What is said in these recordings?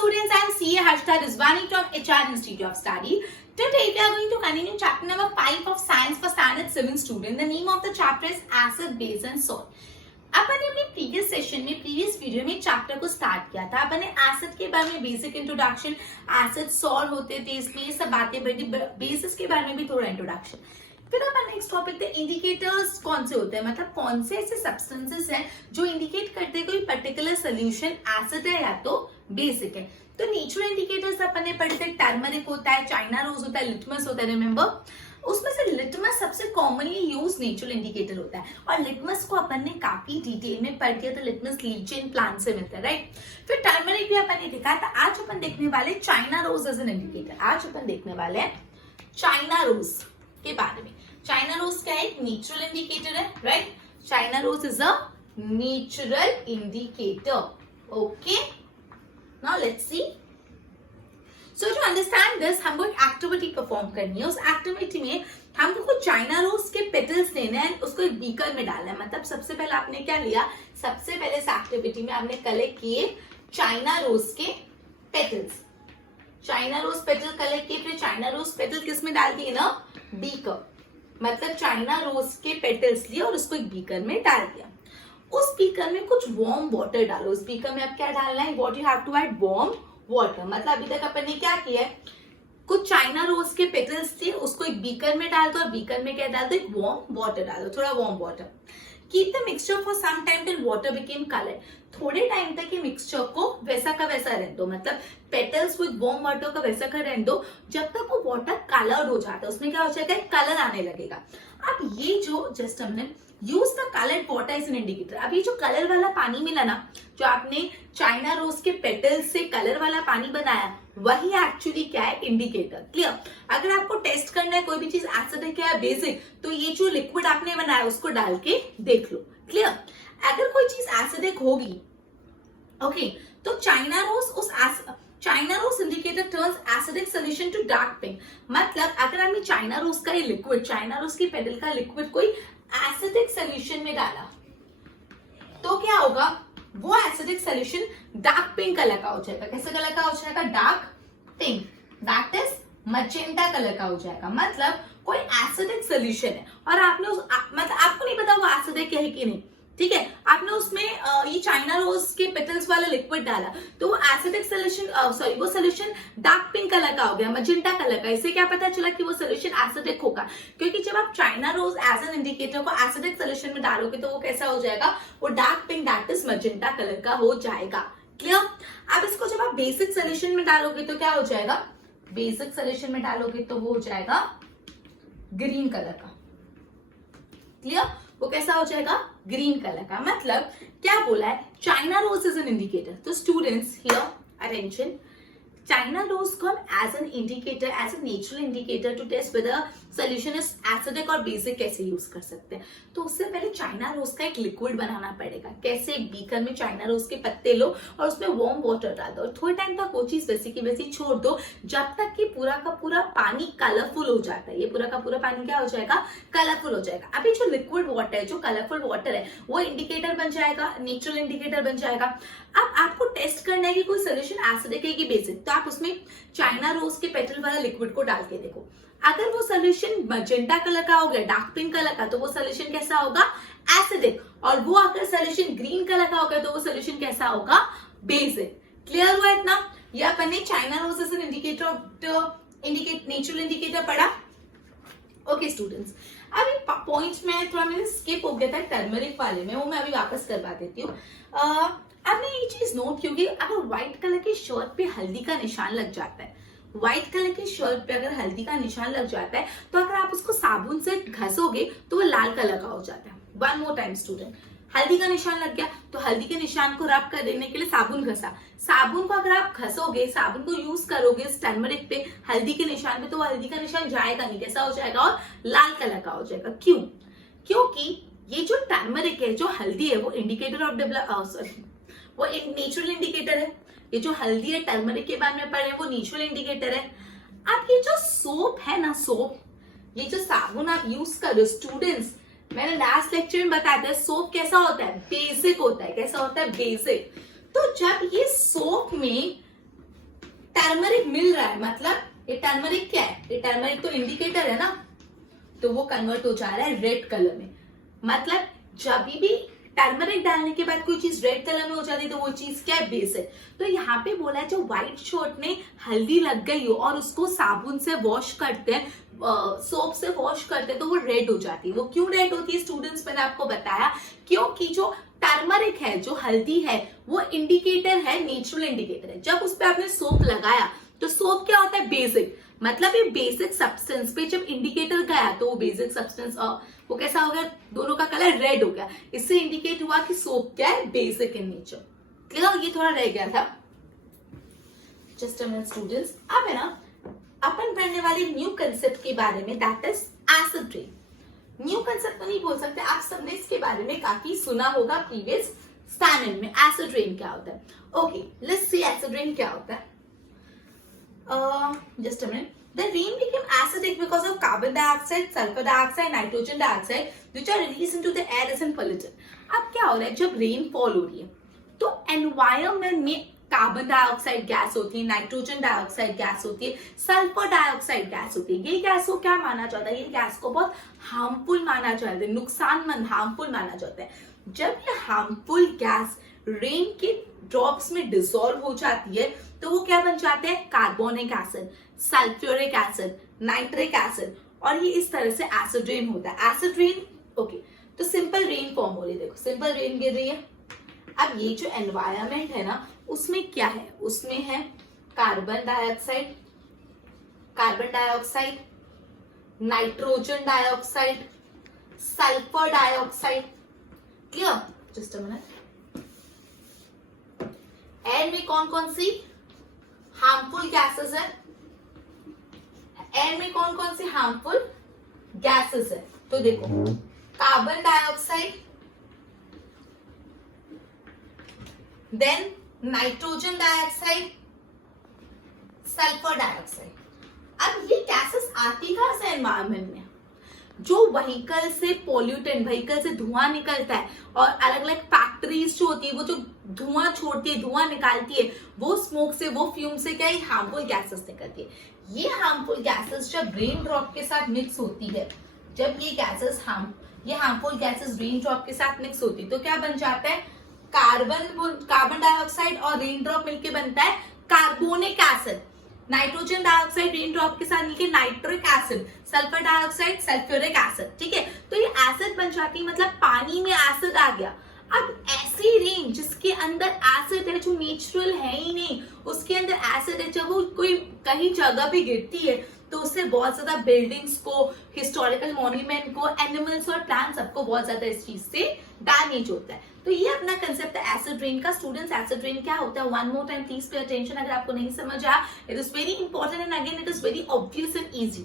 students, I am CA Harshita Rizwani from HR Institute of Study. Today we are going to continue chapter number 5 of Science for Standard 7 student. The name of the chapter is Acid, Base and Salt. अपन ने अपने previous session में previous video में chapter को start किया था। अपन ने acid के बारे में बेसिक इंट्रोडक्शन, एसिड सॉल्ट होते थे इसमें ये सब बातें बड़ी, बेसिस के बारे में भी थोड़ा इंट्रोडक्शन। फिर अपन नेक्स्ट टॉपिक थे इंडिकेटर्स कौन से होते हैं, मतलब कौन से ऐसे सब्सटेंसेस हैं जो इंडिकेट करते हैं कोई पर्टिकुलर सोल्यूशन एसिड है या तो बेसिक है। तो नेचुरल इंडिकेटर्स अपन ने पढ़े थे, टर्मरिक होता है, चाइना रोज होता है, लिटमस होता है, रिमेंबर। उसमें से लिटमस सबसे कॉमनली यूज नेचुरल इंडिकेटर होता है और लिटमस को अपन ने काफी डिटेल में पढ़ दिया था। लिटमस लीचेन प्लांट से मिलता है, राइट। फिर टर्मरिक भी अपन ने देखा था। आज अपन देखने वाले China rose as an indicator. आज अपन देखने वाले हैं चाइना रोज के बारे में। चाइना रोज क्या है? एक नेचुरल इंडिकेटर है, right. China rose is a natural indicator. Okay, now let's see. So to understand this, हमको एक एक्टिविटी परफॉर्म करनी है। उस एक्टिविटी में हमको कुछ चाइना रोज के पेटल्स लेने हैं, उसको एक बीकर में डालना है। मतलब सबसे पहले आपने क्या लिया? सबसे पहले इस एक्टिविटी में आपने कलेक्ट किए चाइना रोज के petals. China rose petal collect किए, फिर चाइना रोज पेटल किस में डाल दिए ना? बीकर। मतलब चाइना रोज के पेटल्स लिए और उसको एक बीकर में डाल दिया। उस बीकर में कुछ वार्म वाटर डालो। उस बीकर में आप क्या डालना है? What you have to add? Warm water. मतलब अभी तक अपन ने क्या किया है? कुछ चाइना रोज के पेटल्स थे, उसको एक बीकर में डाल दो और बीकर में क्या डाल दो? एक वार्म वाटर डाल दो, थोड़ा warm water. Keep the mixture for some time till water became colour. थोड़े टाइम तक ये मिक्सचर को वैसा का वैसा रहने दो, मतलब पेटल्स विद वार्म वाटर का वैसा का रहने दो जब तक वो वाटर कलर्ड हो जाता है। उसमें क्या हो जाएगा? कलर आने लगेगा। अब ये जो जस्ट हमने use the coloured water as an indicator. अब ये जो कलर वाला पानी मिला ना, जो आपने चाइना रोज के पेटल्स से कलर वाला पानी बनाया, वही एक्चुअली क्या है? इंडिकेटर। क्लियर? अगर आपको टेस्ट करना है कोई भी चीज एसिड है क्या है बेसिक, तो ये जो लिक्विड आपने बनाया उसको डाल के देख लो। क्लियर? अगर कोई चीज एसिडिक होगी, ओके, तो China rose indicator turns acidic solution to dark pink. मतलब अगर हमने चाइना रोज का ये लिक्विड, चाइना रोज की पेटल का लिक्विड कोई एसिडिक सॉल्यूशन में डाला, तो क्या होगा? वो acidic solution dark pink colour का हो जाएगा। कैसे कलर का हो जाएगा? Dark pink, that is magenta colour का हो जाएगा। मतलब कोई एसिडिक सॉल्यूशन है और आपने मतलब आपको नहीं पता वो एसिडिक है कि नहीं, ठीक है। आपने उसमें ये चाइना रोज के पेटल्स वाला लिक्विड डाला, तो वो एसिडिक सोल्यूशन, वो सोल्यूशन डार्क पिंक कलर का हो गया, मजेंटा कलर का। इससे क्या पता चला कि वो सोल्यूशन एसिडिक होगा? क्योंकि जब आप China rose as an indicator को एसिडिक सोल्यूशन में डालोगे तो वो कैसा हो जाएगा? वो dark pink, that is magenta colour का हो जाएगा। क्लियर? अब इसको जब आप बेसिक सोल्यूशन में डालोगे तो क्या हो जाएगा? बेसिक सोल्यूशन में डालोगे तो वो हो जाएगा ग्रीन कलर का। क्लियर? वो कैसा हो जाएगा? ग्रीन कलर का। मतलब क्या बोला है? China rose is an indicator. तो students here attention, China rose को हम as an indicator, as a natural indicator to test whether solution is acidic और बेसिक कैसे यूज कर सकते हैं। तो उससे पहले चाइना रोज का एक लिक्विड बनाना पड़ेगा। कैसे? एक बीकर में चाइना रोज के पत्ते लो और उसमें वार्म वाटर डाल दो और थोड़े टाइम तक वो चीज वैसी की वैसी छोड़ दो जब तक कि पूरा का पूरा पानी कलरफुल हो जाता है। ये पूरा का पूरा पानी क्या हो जाएगा? कलरफुल हो जाएगा। अभी जो लिक्विड वाटर है, जो कलरफुल वाटर है, वो इंडिकेटर बन जाएगा, नेचुरल इंडिकेटर बन जाएगा। अब आपको टेस्ट करना है कि कोई सोल्यूशन एसिडिक है कि बेसिक, तो आप उसमें चाइना रोज के पेटल वाला लिक्विड को डाल के देखो। अगर वो सोल्यूशन मजेंटा कलर का हो गया, डार्क पिंक कलर का, तो वो सोल्यूशन कैसा होगा? एसिडिक। और वो अगर सोल्यूशन ग्रीन कलर का होगा तो वो सोल्यूशन कैसा होगा? बेसिक। क्लियर हुआ इतना? ये अपन ने China rose as an indicator, natural indicator पढ़ा। ओके स्टूडेंट्स, अभी पॉइंट में थोड़ा मैंने स्किप हो गया था टर्मरिक वाले में, वो मैं अभी वापस करवा देती हूँ। आपने ये चीज नोट की, अगर व्हाइट कलर की शर्ट पे हल्दी का निशान लग जाता है, व्हाइट कलर की शर्ट पे अगर हल्दी का निशान लग जाता है, तो अगर आप उसको साबुन से घसोगे तो वो लाल कलर का हो जाता है। वन मोर टाइम स्टूडेंट, हल्दी का निशान लग गया तो हल्दी के निशान को रब कर देने के लिए साबुन घसा। साबुन को अगर आप घसोगे, साबुन को यूज करोगे टर्मरिक पे, हल्दी के निशान पे, तो वो हल्दी का निशान जाएगा नहीं, कैसा हो जाएगा? और लाल कलर का हो जाएगा। क्यों? क्योंकि ये जो टर्मरिक है, जो हल्दी है, वो इंडिकेटर ऑफ वो एक नेचुरल इंडिकेटर है। ये जो हल्दी है, टर्मरिक के बारे में पढ़े, वो नेचुरल इंडिकेटर है। अब ये जो सोप है ना, सोप, ये जो साबुन आप यूज कर रहे हो स्टूडेंट्स, मैंने लास्ट लेक्चर में बताया था सोप कैसा होता है? बेसिक होता है। कैसा होता है? बेसिक। तो जब ये सोप में टर्मरिक मिल रहा है, मतलब ये टर्मरिक क्या है, ये टर्मरिक तो इंडिकेटर है ना, तो वो कन्वर्ट हो जा रहा है रेड कलर में। मतलब जब भी टर्मरिक डालने के बाद कोई चीज रेड कलर में हो जाती है तो वो चीज क्या है, बेस है। तो यहाँ पे बोला है जो व्हाइट शर्ट में हल्दी लग गई हो और उसको साबुन से वॉश करते हैं, सोप से वॉश करते हैं, तो वो रेड हो जाती है। वो क्यों रेड होती है स्टूडेंट्स, मैंने आपको बताया, क्योंकि जो टर्मरिक है, जो हल्दी है, वो इंडिकेटर है, नेचुरल इंडिकेटर है। जब उस पर आपने सोप लगाया तो सोप क्या होता है, बेसिक, मतलब ये बेसिक सब्सटेंस पे जब इंडिकेटर गया तो वो बेसिक सब्सटेंस वो कैसा हो गया, दोनों का कलर रेड हो गया। इससे इंडिकेट हुआ कि सोप क्या है, बेसिक इन नेचर। क्लियर, ये थोड़ा रह गया था। जस्ट अ मिनट स्टूडेंट्स, अब है ना अपन पढ़ने वाले न्यू कंसेप्ट के बारे में, that is acid rain. New concept तो नहीं बोल सकते, आप सबने इसके बारे में काफी सुना होगा प्रीवियस स्टैंडर्ड में। एसिड रेन क्या होता है? Okay, let's see acid rain क्या होता है। Just a minute. The rain became acidic because of carbon dioxide, sulfur dioxide, nitrogen dioxide, which are released into the air as a pollutant. अब क्या हो रहा है, जब रेन फॉल हो रही है तो एनवायरमेंट में कार्बन डाइऑक्साइड गैस होती है, नाइट्रोजन डाइऑक्साइड गैस होती है, सल्फर डाइऑक्साइड गैस होती है। ये गैस को क्या माना जाता है, ये गैस को बहुत हार्मफुल माना जाता है, नुकसानमंद, हार्मफुल माना जाता है। जब ये हार्मफुल गैस रेन के ड्रॉप्स में डिसॉल्व हो जाती है तो वो क्या बन जाते हैं, carbonic acid, sulphuric acid, nitric acid, और ये इस तरह से एसिड रेन होता है। एसिड रेन, ओके, तो सिंपल रेन फॉर्म हो रही है, देखो सिंपल रेन गिर रही है। अब ये जो एनवायरमेंट है ना, उसमें क्या है, उसमें है carbon dioxide, nitrogen dioxide, sulphur dioxide. Clear, just a minute. Air में कौन कौन सी हार्मफुल गैसेस है, एयर में कौन कौन सी हार्मफुल गैसेस है, तो देखो carbon dioxide, then nitrogen dioxide, sulphur dioxide. अब ये गैसेस आती कहां से एनवायरमेंट में, जो व्हीकल से पॉल्यूटेंट, व्हीकल से धुआं निकलता है और अलग अलग फैक्ट्रीज जो होती है वो जो धुआं छोड़ती है, धुआं निकालती है, वो स्मोक से, वो फ्यूम से क्या है, हार्मफुल गैसेस निकलती है। ये हार्मफुल गैसेस जब रेन ड्रॉप के साथ मिक्स होती है, जब ये गैसेस ये हार्मफुल गैसेस रेन ड्रॉप के साथ मिक्स होती है तो क्या बन जाता है, कार्बन डाइऑक्साइड और रेन ड्रॉप मिलकर बनता है carbonic acid, nitrogen dioxide rain drop के साथ मिलकर nitric acid, sulphur dioxide sulphuric acid. ठीक है, तो ये एसिड बन जाती है, मतलब पानी में एसिड आ गया। अब ऐसी रेन जिसके अंदर एसिड है, जो नेचुरल है ही नहीं, उसके अंदर एसिड है, जब वो कोई कहीं जगह पे गिरती है तो उससे बहुत ज्यादा बिल्डिंग्स को, हिस्टोरिकल मॉन्यूमेंट को, एनिमल्स और प्लांट सबको बहुत ज्यादा इस चीज से डैमेज होता है। तो ये अपना कंसेप्ट है एसिड रेन का। स्टूडेंट्स, एसिड रेन क्या होता है, one more time please pay attention, अगर आपको नहीं समझ आया, it is very important and again it is very obvious and easy.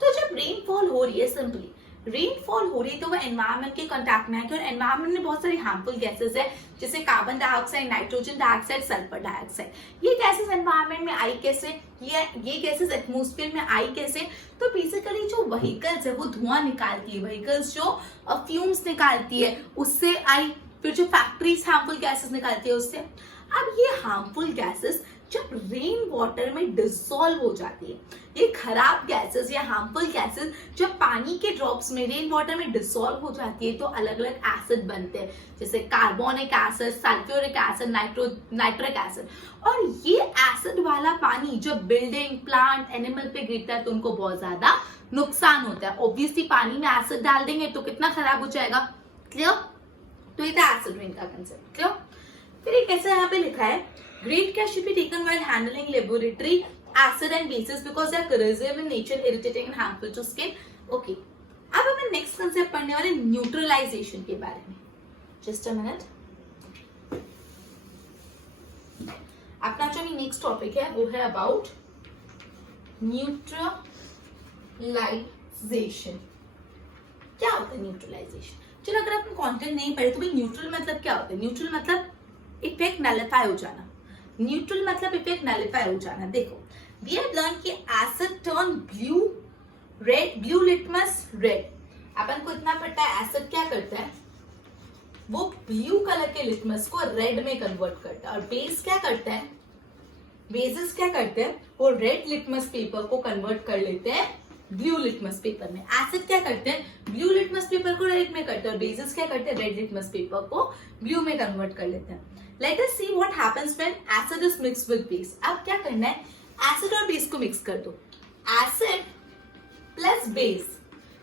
तो जब रेनफॉल हो रही है, सिंपली रेनफॉल हो रही है तो वो एनवायरमेंट के कांटेक्ट में आएगी और एनवायरमेंट में बहुत सारी हार्मफुल गैसेस है, जैसे carbon dioxide, nitrogen dioxide, sulphur dioxide. ये गैसेस एनवायरमेंट में आई कैसे, ये गैसेस एटमॉस्फेयर में आई कैसे, तो बेसिकली जो व्हीकल्स है वो धुआं निकालती है, व्हीकल्स जो फ्यूम्स निकालती है उससे आई, फिर जो फैक्ट्रीज हार्मफुल गैसेस निकालती है उससे। अब ये हार्मफुल गैसेस जब रेन वाटर में डिसॉल्व हो जाती है, ये खराब गैसेस या हार्मफुल गैसेस जब पानी के ड्रॉप्स में, रेन वाटर में डिसॉल्व हो जाती है तो अलग अलग एसिड बनते हैं, जैसे carbonic acid, sulphuric acid, nitric acid. और ये एसिड वाला पानी जब बिल्डिंग, प्लांट, एनिमल पे गिरता है तो उनको बहुत ज्यादा नुकसान होता है। ऑब्वियसली पानी में एसिड डाल देंगे तो कितना खराब हो जाएगा। क्लियर, तो ये था एसिड रेन का कंसेप्ट। क्लियर, फिर एक ऐसा यहाँ पे लिखा है, great care should be taken while handling laboratory acid and bases because they are corrosive in nature, irritating and harmful to skin. Okay, अब हमें नेक्स्ट कंसेप्ट पढ़ने वाले न्यूट्रलाइजेशन के बारे में। जस्ट अ मिनट, अपना जो नेक्स्ट टॉपिक है वो है अबाउट न्यूट्रलाइजेशन। क्या होता है न्यूट्रलाइजेशन? चलो, अगर आपने कंटेंट नहीं पढ़े तो भाई न्यूट्रल मतलब क्या होता है? न्यूट्रल मतलब इफेक्ट नलिफाई हो जाना। न्यूट्रल मतलब इफेक्ट नलिफाई हो जाना। देखो, वी हैव लर्न कि acid turn blue red, blue litmus red. अपन को इतना पता है एसिड क्या करता है, वो ब्लू कलर के लिटमस को रेड में कन्वर्ट करता है, और बेस क्या करता है, बेसिस क्या करते हैं, वो रेड लिटमस पेपर को कन्वर्ट कर लेते हैं ब्लू लिटमस पेपर में। एसिड क्या करते हैं, ब्लू लिटमस पेपर को रेड में करते हैं, और बेसिस क्या करते हैं, रेड लिटमस पेपर को ब्लू में कन्वर्ट कर लेते हैं। Let us see what happens when acid is mixed with base. अब क्या करना है, एसिड और बेस को मिक्स कर दो। एसिड प्लस बेस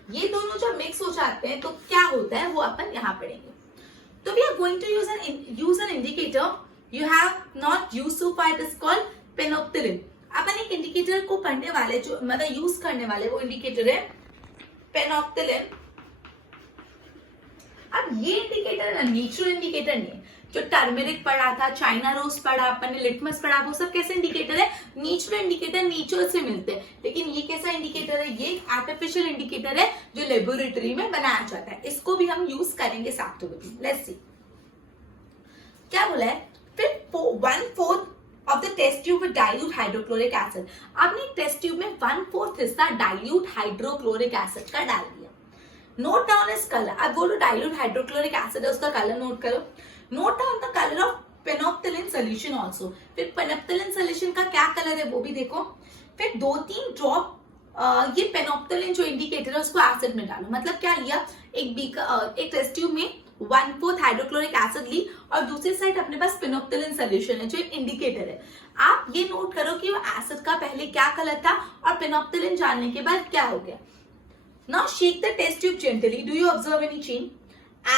ये दोनों जब मिक्स हो जाते हैं तो क्या होता है वो अपन यहाँ पढ़ेंगे। तो we are going to use an indicator you have not used so far, it is called phenolphthalein. अपन एक इंडिकेटर को पढ़ने वाले, जो मतलब यूज करने वाले, वो इंडिकेटर है पेनोप्टिलिन। अब ये इंडिकेटर नेचुरल इंडिकेटर नहीं है, जो टर्मेरिक पढ़ा था, चाइना रोज पढ़ा, अपन ने लिटमस पढ़ा, वो सब कैसे इंडिकेटर है, नेचुरल इंडिकेटर, नेचर से मिलते हैं। लेकिन ये कैसा इंडिकेटर है, ये आर्टिफिशियल इंडिकेटर है जो लेबोरेटरी में बनाया जाता है। इसको भी हम यूज करेंगे सैक्टोबिटी। लेट्स सी क्या बोला है, फिर 1/4 of the test tube with dilute hydrochloric acid। आपने टेस्ट ट्यूब में 1/4 हिस्सा डाइल्यूट हाइड्रोक्लोरिक एसिड का डाल दिया। Note down is colour. अब बोलो डाइल्यूट हाइड्रोक्लोरिक एसिड है, उसका कलर नोट करो। Note down the colour of phenolphthalein solution also. फिर पेनोप्टिलिन सोल्यूशन का क्या कलर है वो भी देखो। फिर 2-3 ड्रॉप ये पेनोप्टिलिन जो इंडिकेटर है उसको एसिड में डालो। मतलब क्या लिया, एक टेस्ट ट्यूब में 1/4 हाइड्रोक्लोरिक एसिड ली और दूसरी साइड अपने पास पेनोप्टिलिन सोल्यूशन है जो एक इंडिकेटर है। आप ये नोट करो कि वो एसिड का पहले क्या कलर था और पेनोप्टिलिन डालने के बाद क्या हो गया। Now shake the test tube gently, do you observe any change.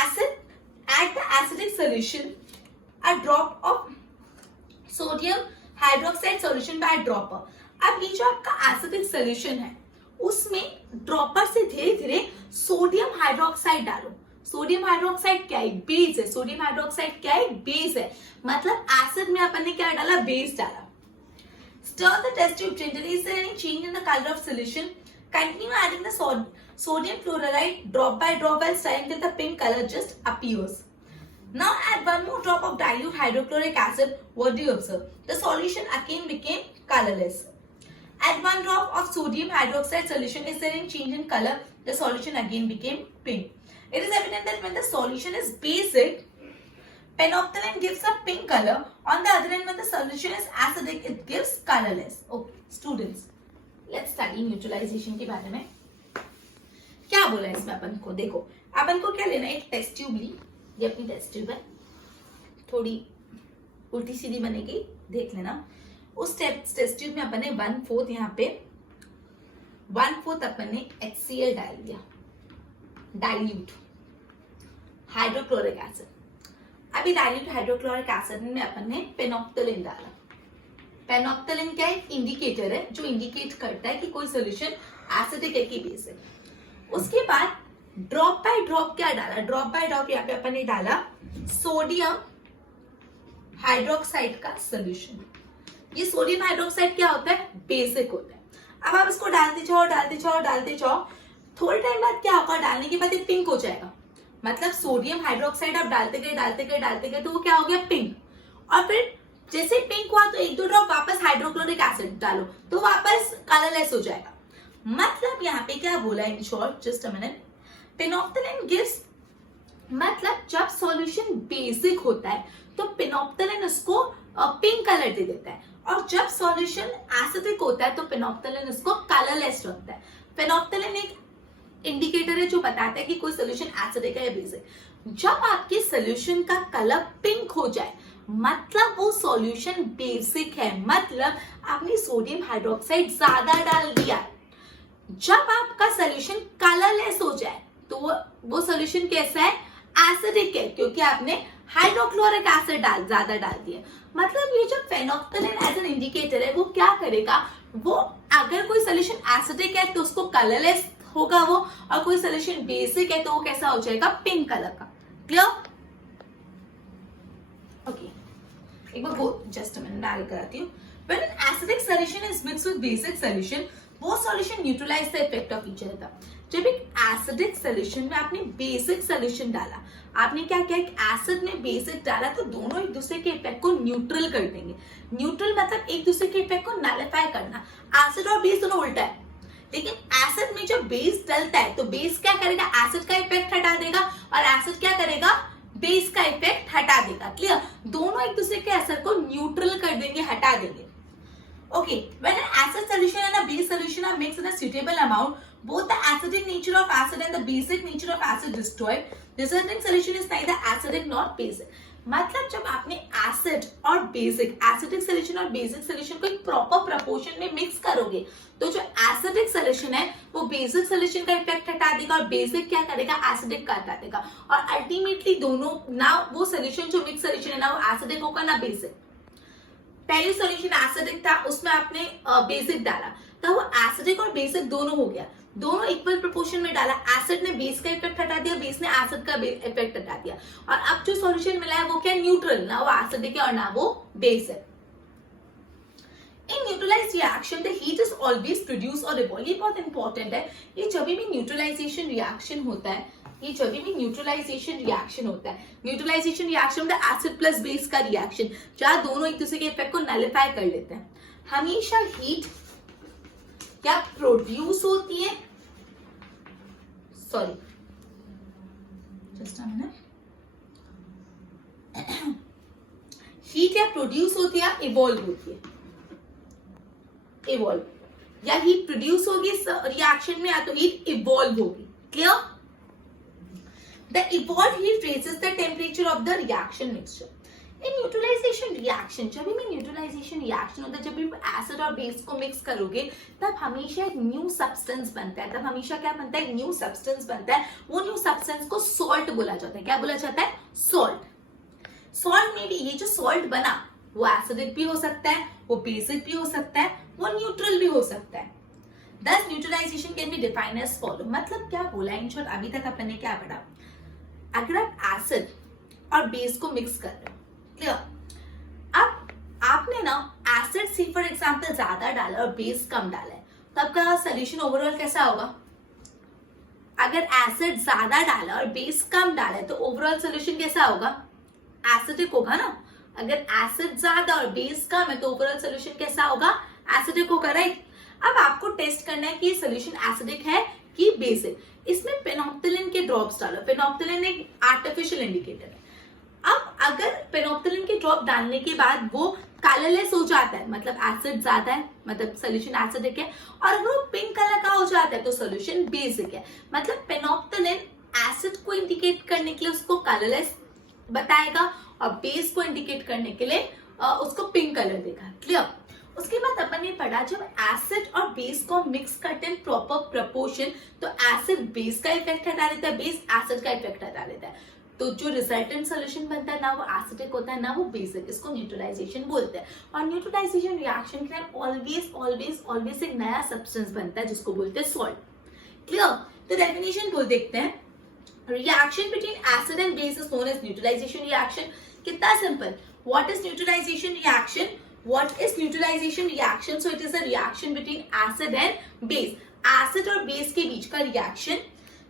Acid add the acidic solution a drop of sodium hydroxide solution by a dropper। अब ये जो आपका एसिडिक सोल्यूशन है उसमें ड्रॉपर से धीरे धीरे सोडियम हाइड्रोक्साइड डालो। सोडियम हाइड्रोक्साइड क्या है, बेस है। सोडियम हाइड्रोक्साइड क्या है, बेस है। मतलब एसिड में अपन ने क्या डाला, बेस डाला। Stir the test tube gently. Is there any change in the color of solution? Continue adding the sodium chloride drop by drop while stirring till the pink color just appears. Now add 1 more drop of dilute hydrochloric acid. What do you observe? The solution again became colorless. Add 1 drop of sodium hydroxide solution. Is there any change in color? The solution again became pink. It is evident that when the solution is basic, penophthalin gives a pink color. On the other hand, when the solution is acidic, it gives colorless. Okay, students, let's study neutralization के बारे में। क्या बोला है इसमें अपन को, देखो अपन को क्या लेना है, एक टेस्ट ट्यूब ली, ये अपनी टेस्ट ट्यूब है, थोड़ी उल्टी सीधी बनेगी, देख लेना। उस टेस्ट ट्यूब में अपन ने 1/4 यहाँ पे 1/4 अपन ने HCl डाल दिया, डाइल्यूट हाइड्रोक्लोरिक एसिड। अभी डाइल्यूट हाइड्रोक्लोरिक एसिड में अपन ने पेनोप्टिलिन डाला। पेनोप्टिलिन क्या है, इंडिकेटर है जो इंडिकेट करता है कि कोई सोल्यूशन एसिडिक है कि बेसिक। उसके बाद ड्रॉप बाय ड्रॉप क्या डाला, ड्रॉप बाय ड्रॉप यहाँ पे अपन ने डाला सोडियम हाइड्रोक्साइड का सोल्यूशन। ये सोडियम हाइड्रोक्साइड क्या होता है, बेसिक होता है। अब आप इसको डालते जाओ डालते जाओ डालते जाओ, थोड़े टाइम बाद क्या होगा, डालने के बाद ये पिंक हो जाएगा। मतलब सोडियम हाइड्रोक्साइड आप डालते गए डालते गए डालते गए तो वो क्या हो गया, पिंक। और फिर जैसे पिंक हुआ तो 1-2 ड्रॉप वापस हाइड्रोक्लोरिक एसिड डालो तो वापस कलरलेस हो जाएगा। मतलब यहाँ पे क्या बोला in short, just a minute, phenolphthalein gives, मतलब जब सॉल्यूशन बेसिक होता है तो पेनोप्टिलिन उसको पिंक कलर दे देता है, और जब सॉल्यूशन एसिडिक होता है तो पेनोप्टिलिन उसको कलरलेस रखता है। पेनोप्टिलिन एक इंडिकेटर है जो बताता है कि कोई सॉल्यूशन एसिडिक है या बेसिक। जब आपके सॉल्यूशन का कलर पिंक हो जाए मतलब वो सॉल्यूशन बेसिक है, मतलब आपने सोडियम हाइड्रोक्साइड ज्यादा डाल दिया। जब आपका सॉल्यूशन कलरलेस हो जाए तो वो सॉल्यूशन कैसा है, एसिडिक है, क्योंकि आपने हाइड्रोक्लोरिक एसिड ज्यादा डाल दिया। मतलब ये जो फेनोप्टिलिन एज एन इंडिकेटर है वो क्या करेगा, वो अगर कोई सॉल्यूशन एसिडिक है तो उसको कलरलेस होगा वो, और कोई सॉल्यूशन बेसिक है तो वो कैसा हो जाएगा, पिंक कलर का। क्लियर? ओके, एक बार वो जस्ट मैं डाल कराती हूँ। When an acidic solution is mixed with basic solution, वो solution neutralize the effect of each other। जब एक एसिडिक सोल्यूशन में आपने बेसिक सोल्यूशन डाला, आपने क्या किया, एसिड में बेसिक डाला तो दोनों एक दूसरे के इफेक्ट को न्यूट्रल कर देंगे। न्यूट्रल मतलब एक दूसरे के इफेक्ट को नलिफाई करना। एसिड और बेस दोनों उल्टा है, लेकिन एसिड में जब बेस डलता है तो बेस क्या करेगा, एसिड का इफेक्ट हटा देगा, और एसिड क्या करेगा, बेस का इफेक्ट हटा देगा। क्लियर? दोनों एक दूसरे के असर को न्यूट्रल कर देंगे, हटा देंगे। Okay, when an acid solution and a base solution are mixed in a suitable amount, both the acidic nature of acid and the basic nature of acid destroyed. Resulting solution is neither acidic nor basic. मतलब जब आपने acid और basic, acidic solution और basic solution को एक proper proportion में mix करोगे तो जो एसिडिक सोल्यूशन है वो बेसिक सोल्यूशन का इफेक्ट हटा देगा और बेसिक क्या करेगा, एसिडिक का हटा देगा और अल्टीमेटली दोनों ना वो सोल्यूशन जो मिक्स सोल्यूशन है ना वो एसिडिक होगा ना बेसिक। पहली सॉल्यूशन एसिडिक था, उसमें आपने बेसिक डाला तो वो एसिडिक और बेसिक दोनों हो गया, दोनों इक्वल प्रोपोर्शन में डाला, एसिड ने बेस का इफेक्ट हटा दिया, बेस ने एसिड का इफेक्ट हटा दिया और अब जो सॉल्यूशन मिला है वो क्या, न्यूट्रल, ना वो एसिडिक है और ना वो बेस है। In neutralize reaction the heat is always produce और इवॉल्व, ये बहुत इंपॉर्टेंट है, ये जब भी न्यूट्रलाइजेशन रिएक्शन होता है, ये जब भी न्यूट्रलाइजेशन रिएक्शन होता है, न्यूट्रलाइजेशन रिएक्शन मतलब एसिड प्लस बेस का रिएक्शन जहां दोनों एक दूसरे के इफेक्ट को नलिफाई कर लेते हैं, हमेशा हीट क्या प्रोड्यूस होती है, sorry just a minute, heat या प्रोड्यूस होती है या इवॉल्व होती है, इवॉल्व, या हीट प्रोड्यूस होगी रिएक्शन में या तो हीट इवॉल्व होगी। Clear? The evolved heat raises the temperature of the reaction mixture. In neutralization reaction, जब भी neutralization reaction होता है, जब भी एसिड और बेस को मिक्स करोगे तब हमेशा एक न्यू सब्सटेंस बनता है, तब हमेशा क्या बनता है, न्यू सब्सटेंस बनता है, वो न्यू सब्सटेंस को सॉल्ट बोला जाता है। क्या बोला जाता है? सॉल्ट। सॉल्ट में भी ये जो सॉल्ट बना वो एसिडिक भी हो सकता है, वो बेसिक भी हो सकता है, वो न्यूट्रल भी हो सकता है। Thus neutralization can be defined as follow। मतलब क्या बोला इन शॉर्ट, अभी तक अपन ने क्या पढ़ा, अगर आप एसिड और बेस को मिक्स कर रहे हो, क्लियर, अब आपने ना एसिड से फॉर एग्जांपल ज्यादा डाला और बेस कम डाला है, तब का सोल्यूशन ओवरऑल कैसा होगा? अगर एसिड ज्यादा डाला और बेस कम डाला है तो ओवरऑल सोल्यूशन कैसा होगा? एसिडिक होगा ना। अगर एसिड ज्यादा और बेस कम है तो ओवरऑल सोल्यूशन कैसा होगा? एसिडिक होगा, राइट। अब आपको टेस्ट करना है कि ये सोल्यूशन एसिडिक है कि बेसिक। इसमें पेनोप्टिलिन के ड्रॉप्स डालो, पेनोप्टिलिन एक आर्टिफिशियल इंडिकेटर है। अब अगर पेनोप्टिलिन के ड्रॉप डालने के बाद वो कलरलेस हो जाता है, मतलब एसिड ज्यादा है, मतलब सोल्यूशन एसिडिक है, और अगर वो पिंक कलर का हो जाता है तो सोल्यूशन बेसिक है। मतलब पेनोप्टिलिन एसिड को इंडिकेट करने के लिए उसको कलरलेस बताएगा और बेस को इंडिकेट करने के लिए उसको पिंक कलर देगा। क्लियर? उसके बाद अपन ने पढ़ा जब एसिड और बेस को मिक्स करते हैं प्रॉपर प्रपोर्शन तो एसिड बेस का इफेक्ट हटा देता है, बेस एसिड का इफेक्ट हटा देता है, तो जो रिजल्टेंट सोल्यूशन बनता है ना वो एसिडिक होता है ना वो बेसिक, इसको न्यूट्रलाइजेशन बोलते हैं। और न्यूट्रलाइजेशन रिएक्शन के टाइम ऑलवेज ऑलवेज ऑलवेज एक नया सब्सटेंस बनता है जिसको बोलते हैं सॉल्ट। क्लियर? तो डेफिनेशन बोल देखते हैं, reaction between acid and base is known as neutralization reaction. कितना simple, what is neutralization reaction? What is neutralization reaction? So it is a reaction between acid and base. Acid और base के बीच का reaction.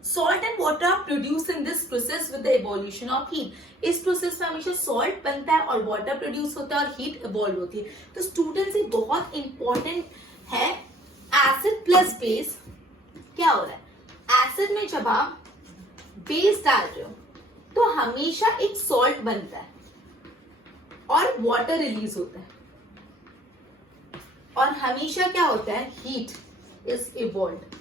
Salt and water are produced in this process with the evolution of heat. इस process में हमेशा salt बनता है और water produce होता है और heat evolve होती है। तो students ये बहुत important है, acid plus base क्या हो रहा है? acid में जब आप base डाल रहे हो तो हमेशा एक salt बनता है और water release होता है और हमेशा क्या होता है, हीट इज इवॉल्व्ड,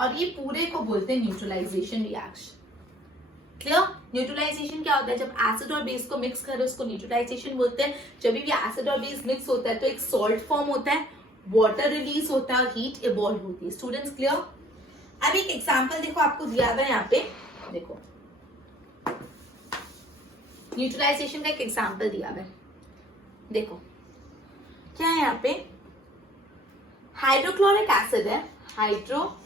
और ये पूरे को बोलते हैं न्यूट्रलाइजेशन रिएक्शन। क्लियर? न्यूट्रलाइजेशन क्या होता है, जब एसिड और बेस को मिक्स करें उसको न्यूट्रलाइजेशन बोलते हैं। जब भी एसिड और बेस मिक्स होता है तो एक सॉल्ट फॉर्म होता है, वाटर रिलीज होता है और हीट इवॉल्व होती है। Students clear? अब एक एग्जाम्पल देखो आपको दिया हुआ है यहाँ पे, देखो न्यूट्रलाइजेशन का एक एग्जाम्पल दिया हुआ है, देखो क्या है यहाँ पे, हाइड्रोक्लोरिक एसिड है, हाइड्रोक्लोरिक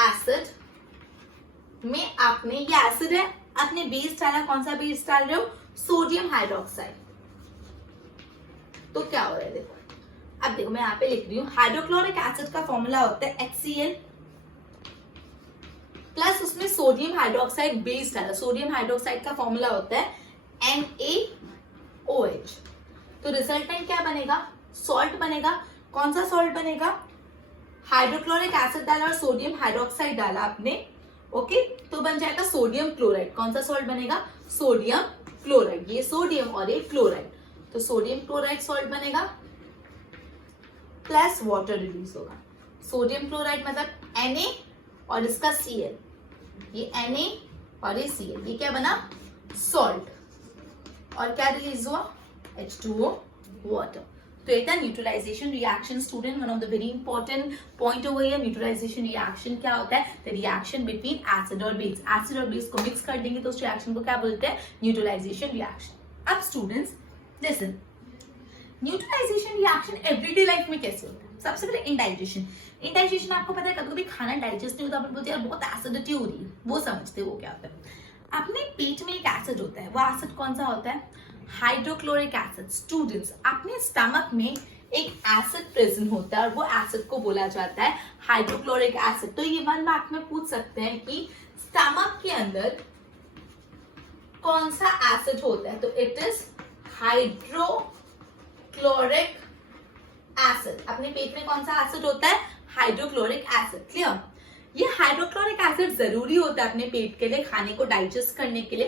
एसिड में आपने ये एसिड है, आपने बेस डाला, कौन सा बेस डाल रहे हो, सोडियम हाइड्रोक्साइड। तो क्या हो रहा है देखो, अब देखो मैं यहाँ पे लिख रही हूँ, हाइड्रोक्लोरिक एसिड का फॉर्मूला होता है HCl प्लस उसमें सोडियम हाइड्रोक्साइड बेस डाला, सोडियम हाइड्रोक्साइड का फॉर्मूला होता है NaOH। तो रिजल्टेंट क्या बनेगा, सॉल्ट बनेगा। कौन सा सॉल्ट बनेगा, हाइड्रोक्लोरिक एसिड डाला और सोडियम हाइड्रोक्साइड डाला आपने, ओके, तो बन जाएगा सोडियम क्लोराइड। कौन सा सॉल्ट बनेगा, सोडियम क्लोराइड। ये सोडियम और ये क्लोराइड, तो सोडियम क्लोराइड सॉल्ट बनेगा प्लस वाटर रिलीज होगा। सोडियम क्लोराइड मतलब Na और इसका Cl, ये Na और ये Cl, ये क्या बना सॉल्ट। और क्या रिलीज हुआ H2O वाटर। तो एक neutralization reaction student, one of the very important point over here. Neutralization reaction क्या होता है? द रिएक्शन बिटवीन एसिड और बेस। एसिड और बेस को मिक्स कर देंगे तो उस रिएक्शन को क्या बोलते हैं? Neutralization reaction. अब students listen, neutralization reaction everyday life में कैसे होता है? सबसे पहले इंडाइजेशन। इंडाइजेशन आपको पता है कभी कभी खाना डाइजेस्ट नहीं होता, अपन बोलते हैं यार बहुत एसिडिटी हो रही है, वो समझते वो क्या होता है। अपने पेट में एक एसिड होता है, वो एसिड कौन सा होता है? Hydrochloric acid. स्टूडेंट्स, अपने स्टमक में एक एसिड प्रेजेंट होता है और वो एसिड को बोला जाता है हाइड्रोक्लोरिक एसिड। तो ये 1 मार्क में पूछ सकते हैं कि स्टमक के अंदर कौन सा एसिड होता है? तो इट इज हाइड्रोक्लोरिक एसिड। अपने पेट में कौन सा एसिड होता है? Hydrochloric acid. क्लियर? ये हाइड्रोक्लोरिक एसिड जरूरी होता है अपने पेट के लिए, खाने को डाइजेस्ट करने के लिए।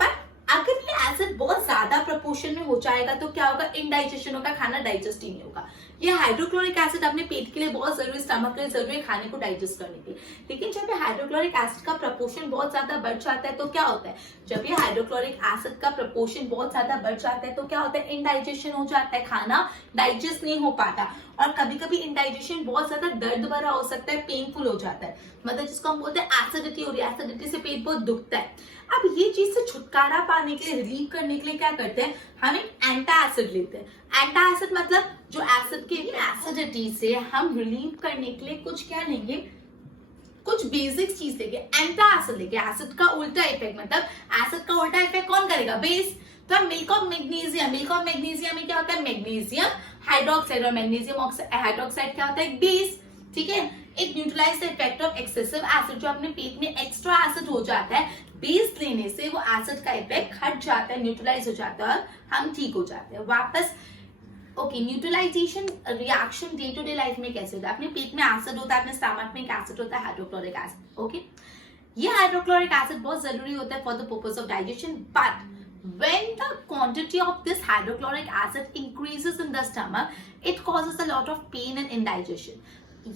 पर अगर ये एसिड बहुत ज्यादा प्रपोर्शन में हो जाएगा तो क्या होगा? इनडाइजेशन होगा, खाना डाइजेस्ट ही नहीं होगा। ये हाइड्रोक्लोरिक एसिड अपने पेट के लिए बहुत जरूरी, स्टमक के लिए जरूरी है खाने को डाइजेस्ट करने के लिए। लेकिन जब ये हाइड्रोक्लोरिक एसिड का प्रपोर्शन बहुत ज्यादा बढ़ जाता है तो क्या होता है? जब ये हाइड्रोक्लोरिक एसिड का प्रपोर्शन बहुत ज्यादा बढ़ जाता है तो क्या होता है? इनडाइजेशन हो जाता है, खाना डाइजेस्ट नहीं हो पाता। और कभी कभी इनडाइजेशन बहुत ज्यादा दर्द भरा हो सकता है, पेनफुल हो जाता है, मतलब जिसको हम बोलते हैं एसिडिटी हो रही है, एसिडिटी से पेट बहुत दुखता है। अब ये चीज से छुटकारा पाने के लिए, रिलीव करने के लिए क्या करते हैं? हम एक एंटा एसिड लेते हैं। एंटा एसिड मतलब जो एसिड के एसिडिटी से हम रिलीव करने के लिए कुछ क्या लेंगे? कुछ बेसिक चीज लेंगे, एंटा एसिड लेंगे। एसिड का उल्टा इफेक्ट, मतलब एसिड का उल्टा इफेक्ट कौन करेगा? बेस। तो milk of magnesium, milk of magnesium में क्या होता है? मैग्नीशियम हाइड्रोक्साइड, और मैग्नीशियम हाइड्रोक्साइड क्या होता है? बेस। ठीक है, एक neutralize the effect of excessive acid. जो अपने पेट में एक्स्ट्रा एसिड हो जाता है, बेस लेने से वो एसिड का इफेक्ट हट जाता है, न्यूट्रलाइज हो जाता है और हम ठीक हो जाते हैं वापस। Okay, neutralization reaction day to day life में कैसे होता है? अपने पेट में एसिड होता है, अपने स्टमक में एक एसिड होता है हाइड्रोक्लोरिक एसिड। ओके, ये हाइड्रोक्लोरिक एसिड बहुत जरूरी होता है for the purpose of digestion. But when the quantity of this hydrochloric acid increases in the stomach, it causes a lot of pain and indigestion.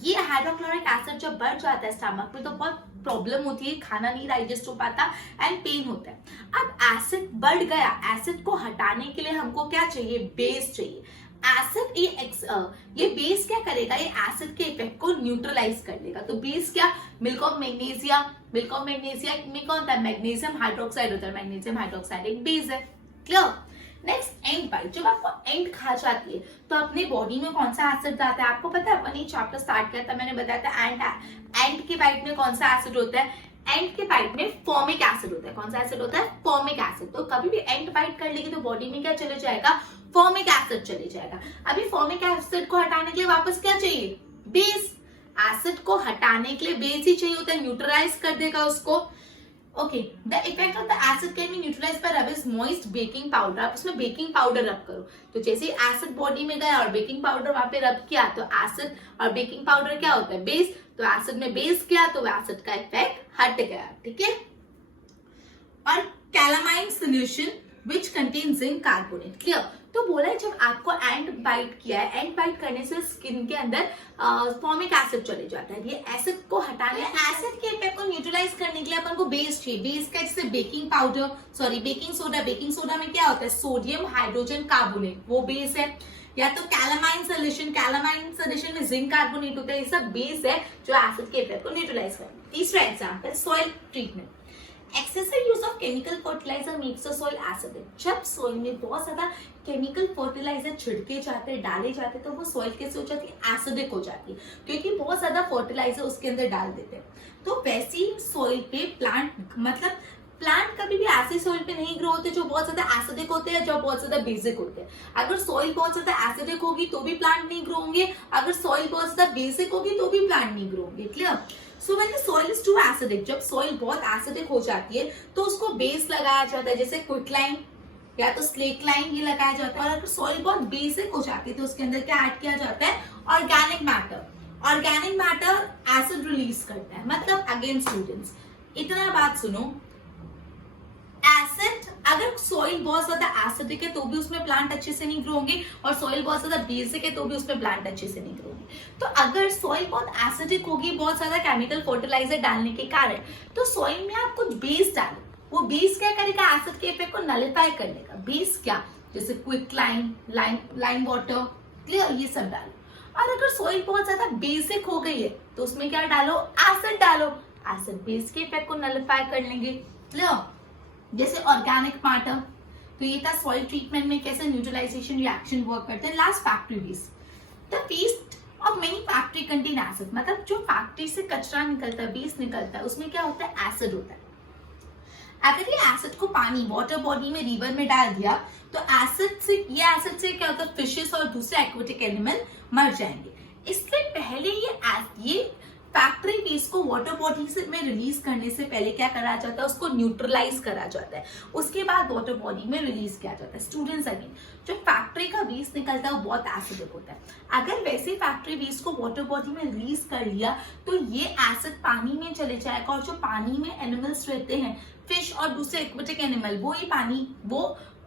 ये hydrochloric acid जब बढ़ जाता है स्टमक में तो बहुत प्रॉब्लम होती है, खाना नहीं डाइजेस्ट हो पाता एंड पेन होता है। अब एसिड बढ़ गया, एसिड को हटाने के लिए हमको क्या चाहिए? बेस चाहिए। एसिड ये बेस क्या करेगा? ये एसिड के इफेक्ट को न्यूट्रलाइज कर देगा। तो बेस क्या? Milk of magnesia. Milk of magnesia में कौन होता है? मैग्नीशियम हाइड्रोक्साइड होता है। मैग्नीशियम हाइड्रोक्साइड एक बेस है। क्लियर? Next ant bite. जब आपको एंड खा जाती है तो अपने बॉडी में कौन सा एसिड जाता है? आपको पता है, अपन ये चैप्टर स्टार्ट किया था, मैंने बताया था एंड के बाइट में कौन सा एसिड होता है? एंड के बाइट में फॉर्मिक एसिड होता है। कौन सा एसिड होता है? Formic acid. तो कभी भी एंड बाइट कर लेगी तो बॉडी में क्या चले जाएगा? फॉर्मिक एसिड चले जाएगा। अभी फॉर्मिक एसिड को हटाने के लिए वापस क्या चाहिए? बेस। एसिड को हटाने के लिए बेस ही चाहिए होता है, न्यूट्रलाइज कर देगा उसको। Okay, the effect of the acid can be neutralised bye rubbing moist baking powder. आप उसमें बेकिंग पाउडर रब करो, तो जैसे ही एसिड बॉडी में गया और बेकिंग पाउडर वहां पे रब किया तो एसिड और बेकिंग पाउडर क्या होता है? बेस। तो एसिड में बेस किया तो एसिड का इफेक्ट हट गया। ठीक है, और calamine solution which contain zinc carbonate. Clear? तो बोला है जब आपको एंड बाइट किया है, एंड बाइट करने से स्किन के अंदर फॉर्मिक एसिड चले जाता है। ये एसिड को हटाने, एसिड के इफेक्ट को न्यूट्रलाइज करने के लिए अपन को बेस चाहिए। बेस का जैसे baking powder, sorry baking soda. Baking soda में क्या होता है? सोडियम हाइड्रोजन कार्बोनेट, वो बेस है। या तो कैलामाइन सोल्यूशन, कैलामाइन सोल्यूशन में जिंक कार्बोनेट होता है। ये सब बेस है जो एसिड के इफेक्ट को न्यूट्रलाइज करते हैं। तीसरा example, soil treatment. Excessive use of chemical fertilizer makes the soil acidic. जब सॉइल में बहुत ज्यादा केमिकल फर्टिलाइजर छिड़के जाते हैं, डाले जाते हैं, तो वो सॉइल कैसे हो जाती है? एसिडिक हो जाती है, क्योंकि बहुत ज्यादा फर्टिलाइजर उसके अंदर डाल देते हैं। तो वैसी सॉइल पे प्लांट कभी भी ऐसे सॉइल पे नहीं ग्रो होते जो बहुत ज्यादा एसिडिक होते हैं, जो बहुत ज्यादा बेसिक होते हैं। अगर सॉइल बहुत ज्यादा एसिडिक होगी तो भी प्लांट नहीं ग्रो होंगे, अगर सॉइल बहुत ज्यादा बेसिक होगी तो भी प्लांट नहीं ग्रो होंगे। Clear? So when the soil is too acidic, जब सॉइल बहुत एसिडिक हो जाती है तो उसको बेस लगाया जाता है, जैसे क्विकलाइन या तो स्लेकलाइन, ये लगाया जाता है। और अगर सॉइल बहुत बेसिक हो जाती है तो उसके अंदर क्या ऐड किया जाता है? Organic matter. Organic matter acid release करता है। मतलब अगेन स्टूडेंट्स, इतना बात सुनो, एसिड अगर सॉइल बहुत ज्यादा एसिडिक है तो भी उसमें प्लांट अच्छे से नहीं ग्रो होंगे, और सॉइल बहुत ज्यादा बेसिक है तो भी उसमें प्लांट अच्छे से नहीं ग्रो होंगे। तो अगर सॉइल बहुत एसिडिक होगी बहुत ज्यादा केमिकल फर्टिलाइजर डालने के कारण, तो सॉइल में आप कुछ बेस डालो, वो बेस क्या करेगा, एसिड के इफेक्ट को नलिफाई कर लेगा। बेस क्या, जैसे क्विक लाइम वाटर, क्लियर, ये सब डालो। और अगर सॉइल बहुत ज्यादा बेसिक हो गई है तो उसमें क्या डालो, एसिड डालो, एसिड बेस के इफेक्ट को नलिफाई कर लेंगे, क्लियर। जैसे ऑर्गेनिक मैटर, तो ये था सॉइल ट्रीटमेंट में कैसे न्यूट्रलाइजेशन रिएक्शन वर्क करते हैं। Last factory waste, the waste of many factory contain acid, मतलब जो फैक्ट्री से कचरा निकलता है, वेस्ट निकलता है, उसमें क्या होता है, एसिड होता है। अगर ये एसिड को पानी वाटर बॉडी में रिवर में डाल दिया तो एसिड से क्या होता है, फिशेस और दूसरे एक्वेटिक एनिमल मर जाएंगे। इसलिए पहले ये फैक्ट्री वेस्ट को वाटर बॉडी में रिलीज करने से पहले क्या करा जाता है, उसको न्यूट्रलाइज करा जाता है, उसके बाद वाटर बॉडी में रिलीज किया जाता है। स्टूडेंट्स, अगेन जो फैक्ट्री का वेस्ट निकलता है वो बहुत एसिडिक होता है। अगर वैसे फैक्ट्री वेस्ट को वाटर बॉडी में रिलीज कर लिया तो ये एसिड पानी में चले जाएगा, और जो पानी में एनिमल्स रहते हैं, फिश और दूसरे एक्वेटिक एनिमल, वो ही पानी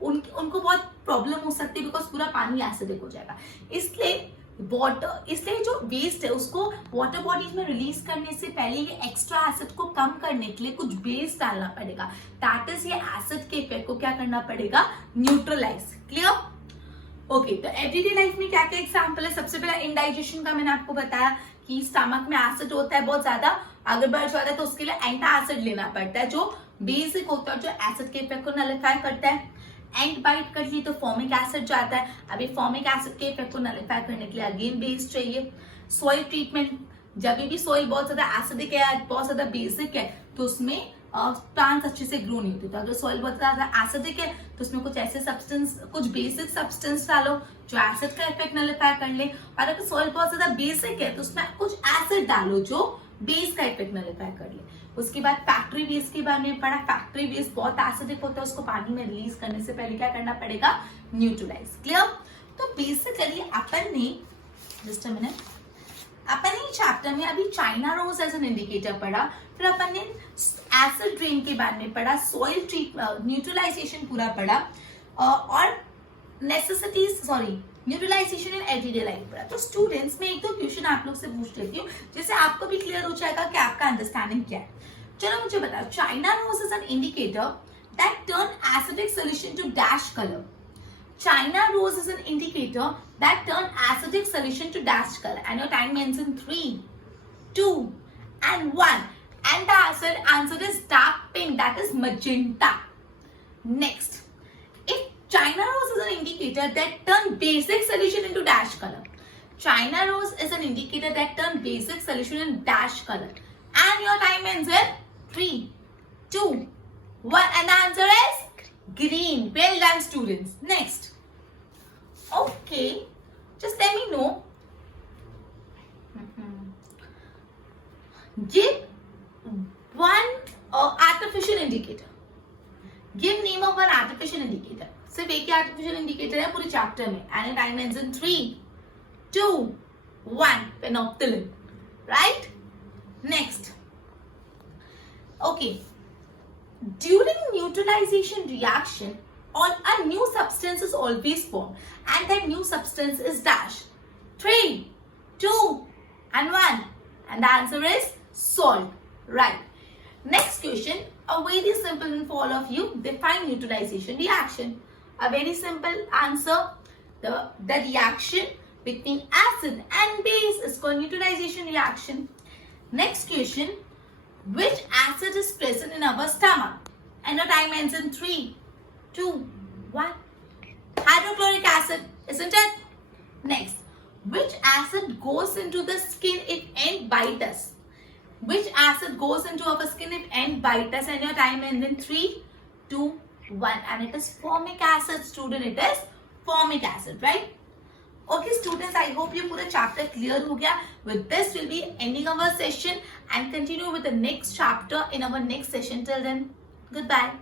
उनको बहुत प्रॉब्लम हो सकती है, बिकॉज पूरा पानी एसिडिक हो जाएगा। इसलिए जो वेस्ट है उसको वाटर बॉडीज में रिलीज करने से पहले ये एक्स्ट्रा एसिड को कम करने के लिए कुछ बेस डालना पड़ेगा, दैट इज ये एसिड के इफेक्ट को क्या करना पड़ेगा, न्यूट्रलाइज, क्लियर। ओके, तो एवरीडे लाइफ में क्या क्या एग्जांपल है। सबसे पहला इंडाइजेशन का मैंने आपको बताया कि स्टमक में एसिड होता है बहुत ज्यादा, अगर बढ़ जाता है तो उसके लिए एंटा एसिड लेना पड़ता है जो बेसिक होता है, जो एसिड के इफेक्ट को नलिफाई करता है। एंट बाइट कर ली तो फॉर्मिक एसिड जाता है, अभी फॉर्मिक एसिड के इफेक्ट को नलिफाई करने के लिए अगेन बेस चाहिए। सॉइल ट्रीटमेंट, जब भी सॉइल बहुत ज्यादा एसिडिक है, बहुत ज्यादा बेसिक है, तो उसमें प्लांट्स अच्छे से ग्रो नहीं होते। तो अगर सॉइल बहुत ज्यादा एसिडिक है तो उसमें कुछ ऐसे सब्सटेंस, कुछ बेसिक सब्सटेंस डालो जो एसिड का इफेक्ट नलिफाई कर ले, और अगर सॉइल बहुत ज्यादा बेसिक है तो उसमें कुछ एसिड डालो जो बेस का इफेक्ट नलिफाई कर ले। उसके बाद फैक्ट्री वेस्ट के बारे में पढ़ा, फैक्ट्री वेस्ट बहुत एसिडिक होता है, उसको पानी में रिलीज करने से पहले क्या करना पड़ेगा, न्यूट्रलाइज, क्लियर। तो बेसिकली अपन ने जस्ट अ मिनट, अपन ने चैप्टर में अभी China rose as an indicator पढ़ा, फिर अपन ने एसिड रेन के बारे में पढ़ा, सॉइल न्यूट्रलाइजेशन पूरा पढ़ा, और न्यूट्रलाइजेशन इन एवरीडे लाइफ पढ़ा। तो स्टूडेंट्स, मैं एक दो क्वेश्चन आप लोग से पूछ लेती हूँ जिससे आपको भी क्लियर हो जाएगा कि आपका अंडरस्टैंडिंग क्या है। चलो मुझे बताओ, China rose is an indicator that turn acidic solution to dash colour. China rose is an indicator that turn acidic solution to dash color. And your time ends in 3, 2, and 1. And the answer is dark pink, that is magenta. Next, if China rose is an indicator that turn basic solution into dash color. China rose is an indicator that turn basic solution in dash color. And your time ends in 3, 2, 1. And the answer is green. Well done, students. Next. Okay. Just let me know. Give one artificial indicator. Give name of one artificial indicator. सिर्फ एक ही artificial indicator है पूरे chapter में. And your time ends in 3, 2, 1. Phenolphthalein. Right? Next. Okay. During neutralization reaction, a new substance is always formed, and that new substance is dash. 3, 2, and 1. And the answer is salt. Right. Next question, a very simple one for all of you. Define neutralization reaction. A very simple answer. The reaction between acid and base is called neutralization reaction. Next question, which acid is present in our stomach? And the time ends in 3, 2, 1. Hydrochloric acid, isn't it? Next, which acid goes into the skin if ant bite us? Which acid goes into our skin if ant bite us? And your time ends in 3, 2, 1. And it is formic acid, student. It is formic acid, right? Okay, students, I hope you पूरा chapter clear हो गया. With this, we'll be ending our session and continue with the next chapter in our next session. Till then, goodbye.